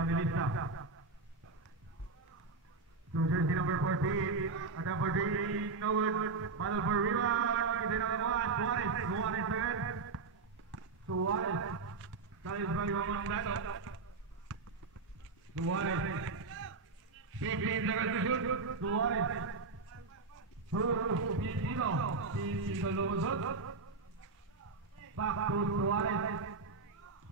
Evangelista. To jersey number 14, attempt for three, no good. Battle for rebound, kita nakakuha, Suarez again. Suarez, challenge by Mamon Dato. Suarez, 15 seconds to shoot, Suarez. Pipino lumusot. Back to Suarez.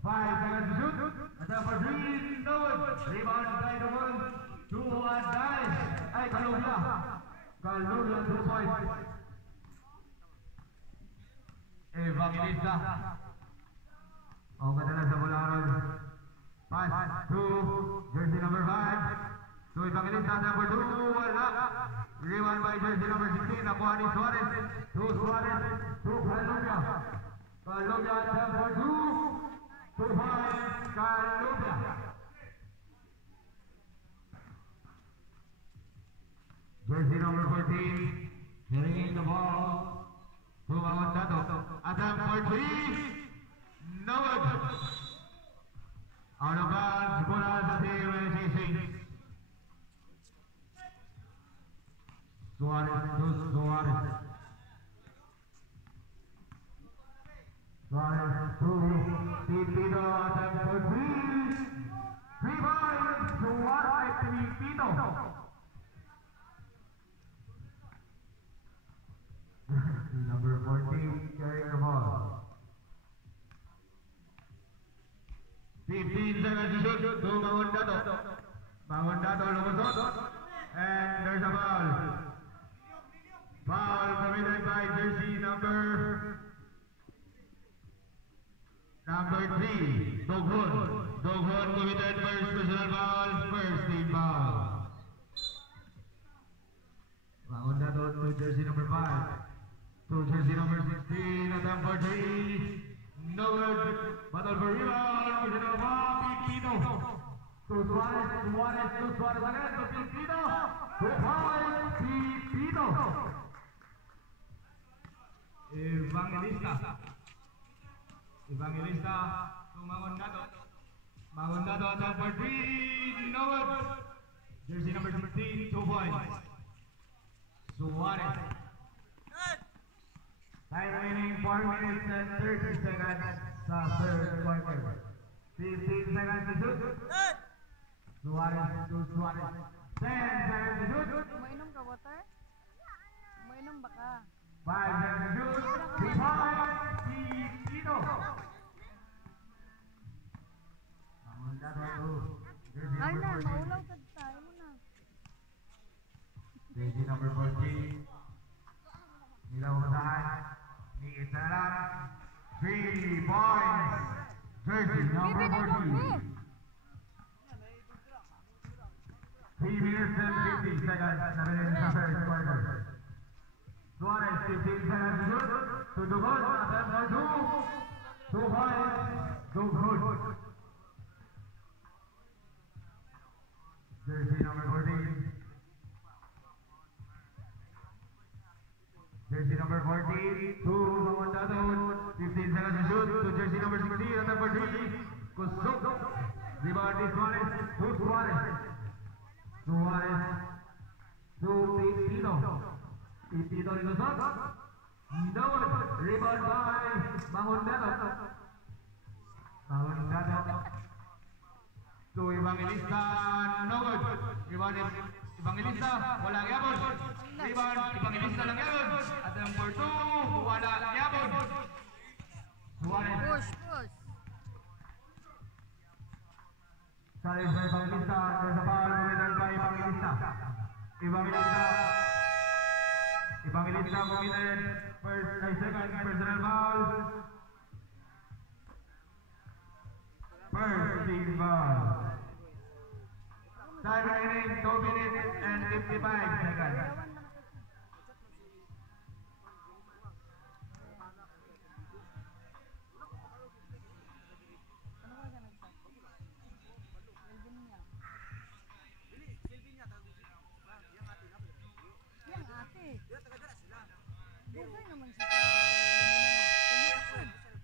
5 seconds to shoot. Attempt for three, no good. Rebound by the ball. 2-1 ay Kalugla 2 points. Evangelista ganda na sa Bularon. Pass to jersey number 5 to Evangelista, number 2, wala. Rebound by jersey number 16, nakuha ni Suarez. To Suarez, to Kalugla. Kalugla, number 2 to 5, Kalugla. Jersey number 14, carrying the ball to Mamon Dato. Attempt for three, no good. Out of bounds, bola sa team NCC. Suarez to Suarez. Suarez to Pipino, attempt for three. 3 points, Suarez, Pipino. Number 14 carrying the ball. 15 seconds to shoot to Mamon Dato. Mamon Dato lumusot. And there's a foul. Foul committed by jersey number 3, Doghon. Doghon committed first personal foul, first team foul. Mamon Dato to jersey number 5. To jersey number 16, attempt for three, no good. Battle for rebound, Pipino. To Suarez again, to Pipino. To five, Pipino. Evangelista to Mamon Dato. Mamon Dato, attempt for three, no good. Jersey number 15, 2 points. Suarez. Time remaining 4 minutes and 30 seconds sa third quarter. 15 seconds to shoot. Suarez to Suarez. 10 seconds to shoot. Mainom ka, water? Mainom ba ka? 5 seconds to shoot. 3 points, Pipino. Arna, maulaw ka tayo mo na. Jersey number 14. Nilawasahan ni Isaran. 3 points. Jersey number 14. 3 minutes and 50 seconds na rin sa first quarter. Suarez, 15 seconds to shoot. To Doghon, attempt for 2 points. Doghon. Jersey number 14. Jersey number 14 to Mamon Dato. 15 seconds to shoot. To jersey number 16, attempt for three. Kusuk. Rebound is Suarez. To Suarez. Suarez to Pipino. Pipino nilusot. Down. Rebound by Mamon Dato. Mamon Dato to Evangelista. No good. Rebound Evangelista. Wala gyapon. Rebound Evangelista lang gyapon. Attempt for 2. Wala gyapon. Suarez. Push. Challenge by Evangelista. There's a foul committed by Evangelista. Evangelista committed second personal foul. First team foul. Time remaining 2 minutes and 55 seconds.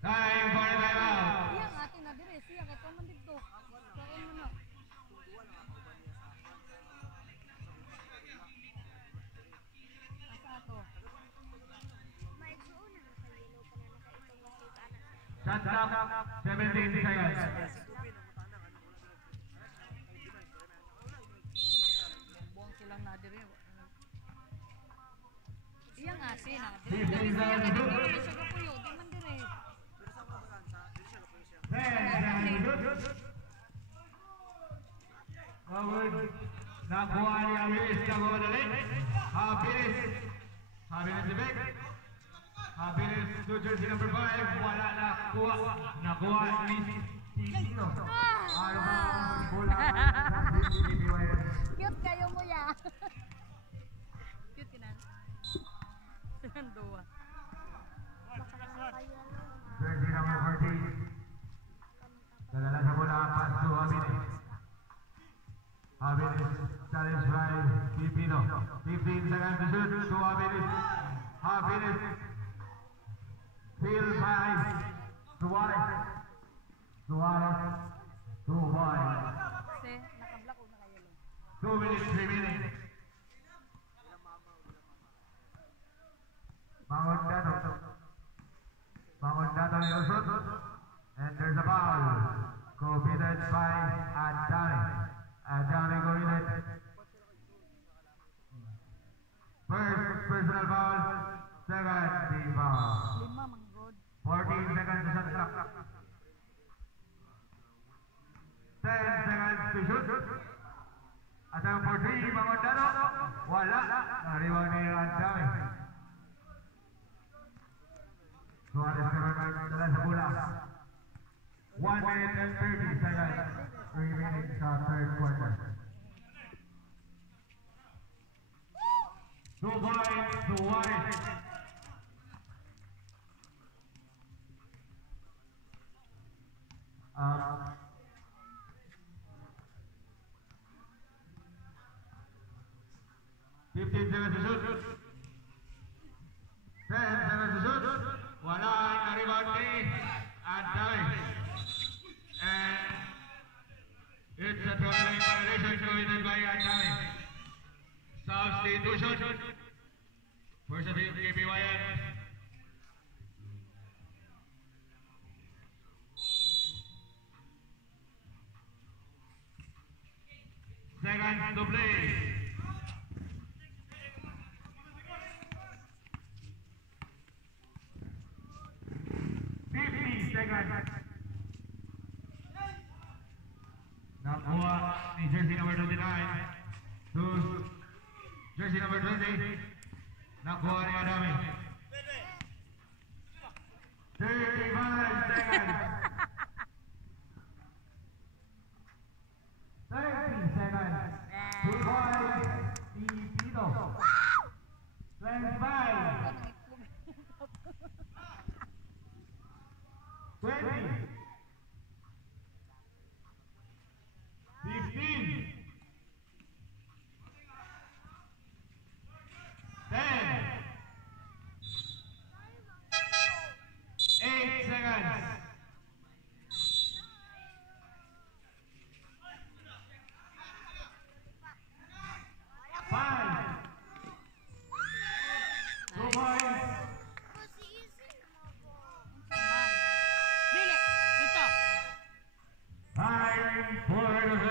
Time for a timeout. Iya nga ati na dire siya kay paman dito. Kaon mo na. Asa to? Shot clock, 17 seconds. Buang silang nadir yun. Iya nga si nadir. 15 Dami siya seconds. nga di siya kapuyo. Di man dire. 10 seconds. Forward. Nakuha ni Abilis na gumadali. Abilis. Abilis si Beck. Abilis to jersey number 5. Wala nakuha. Nakuha ni Tino. Ano ba ang bola ng BBYS? Cute kayo mo ya. Cute kinan. Silang dua. Jersey number 14. Dalala sa bola. Pass to Abilis. Abilis challenge by Pipino. 15 seconds to shoot to Abilis. Abilis. Field by Suarez. Suarez. 2 points. Kasi nakablock o nakayelo. 2 minutes remaining. Mangondano nilusot. And there's a foul. Committed by Adani. Adani committed. First personal foul. Second team foul. 5 manggod. 14 seconds to shot clock. 10 seconds to shoot. Atang for 3, Mangondano. Wala. Nariwang ni Adani. Suarez naman dala sa bola. 1 minute and 30 seconds remaining sa third quarter. 2 points to Suarez. Fifteen seconds to shoot. 10 seconds to shoot. Wala ang rebound ni Adai. And it's a total violation committed by Adai. Substitution. First of KPYN. Seconds to play. 50 seconds. Nakuha ni jersey number 29 to jersey number 20. Nakuha ni Adami. 35 seconds. 30 seconds. 2 points. Tito. 25. 20, 15, 10, 8 seconds. 5, 2 points. Dili, dito. Time for the